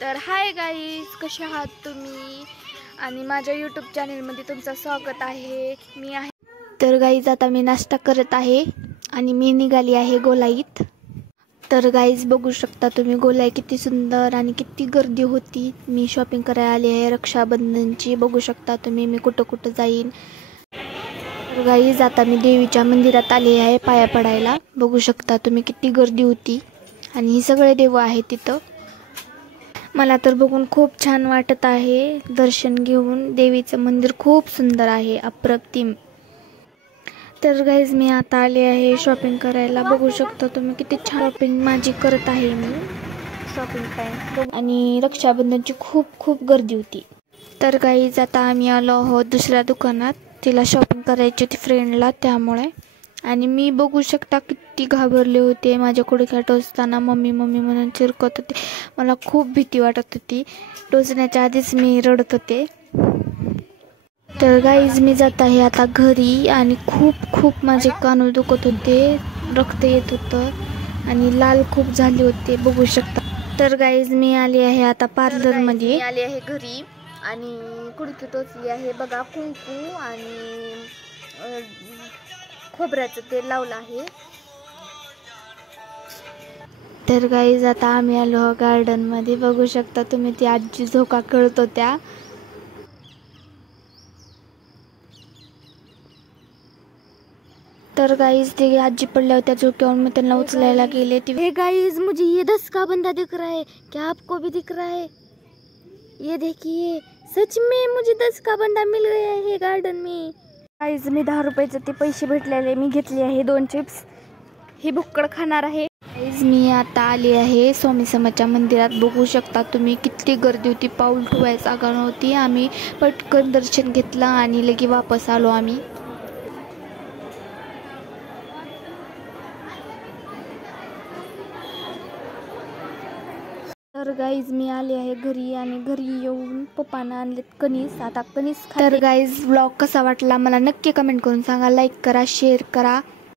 तर hi guys, कसे आहात तुम्ही? आणि माझ्या यूट्यूब चॅनलमध्ये तुमचं स्वागत आहे. मी आहे. तर गाईज आता मी नाश्ता करत आहे आणि मी निघाली आहे गोलाईत. तर गाईज बघू शकता तुम्ही, गोलाई किती सुंदर आणि किती गर्दी होती. मी शॉपिंग करायला आली आहे रक्षाबंधनची. बघू शकता तुम्ही मी कुठं कुठं जाईन. तर गाईज आता मी देवीच्या मंदिरात आली आहे पाया पडायला. बघू शकता तुम्ही किती गर्दी होती आणि ही सगळे देव आहेत तिथं. मला तर बघून खूप छान वाटत आहे दर्शन घेऊन. देवीचं मंदिर खूप सुंदर आहे, अप्रतिम. तर गाईज मी आता आले आहे शॉपिंग करायला. बघू शकता तुम्ही किती छान शॉपिंग माझी करत आहे मी. शॉपिंग टाईम आणि रक्षाबंधनची खूप खूप गर्दी होती. तर गाईज आता आम्ही आलो आहोत दुसऱ्या दुकानात. तिला शॉपिंग करायची होती फ्रेंडला, त्यामुळे. आणि मी बघू शकता किती घाबरले होते. माझ्या गुडघ्या टोचताना मम्मी मम्मी म्हणून चिरकत होते. मला खूप भीती वाटत होती. टोचण्याच्या आधीच मी रडत होते. तर गाईज मी जात आहे आता घरी आणि खूप माझे कान दुखत होते, रक्त येत होतं आणि लाल खूप झाले होते, बघू शकता. तर गाईज मी आली आहे आता पार्लरमध्ये. आली आहे घरी आणि गुडघे टोचली आहे बघा. कुंकू आणि खोबऱ्याचं तेल लावलं आहे. तर गाईज आता आम्ही आलो गार्डन मध्ये. बघू शकता तुम्ही ती आजी झोका खेळत होत्या. तर गाइस ती आजी पडल्या होत्या झोक्यावर. मैं त्यांना उचलायला गेले. हे गाइस मुझे ये 10 का बंदा दिख रहा है, क्या आपको भी दिख रहा है? ये देखिए, सच में मुझे 10 का बंदा मिल गया है गार्डन में. गाइस मी 10 रुपयाचे ते पैसे भेटलेले मी घेतले आहे 2 चिप्स. ही बुक्कड खाणार आहे. गाइस मी आता आली आहे स्वामी समर्थच्या मंदिरात. बघू शकता तुम्ही किती गर्दी होती, पाऊल ठेवायची जागा नव्हती. आम्ही पटकन दर्शन घेतलं आणि लगे वापस आलो आम्ही. तर गाईज मी आले आहे घरी आणि घरी येऊन पप्पानं आणलेत कणीस. आता कणीस. तर गाईज व्लॉग कसा वाटला मला नक्की कमेंट करून सांगा. लाईक करा, शेअर करा.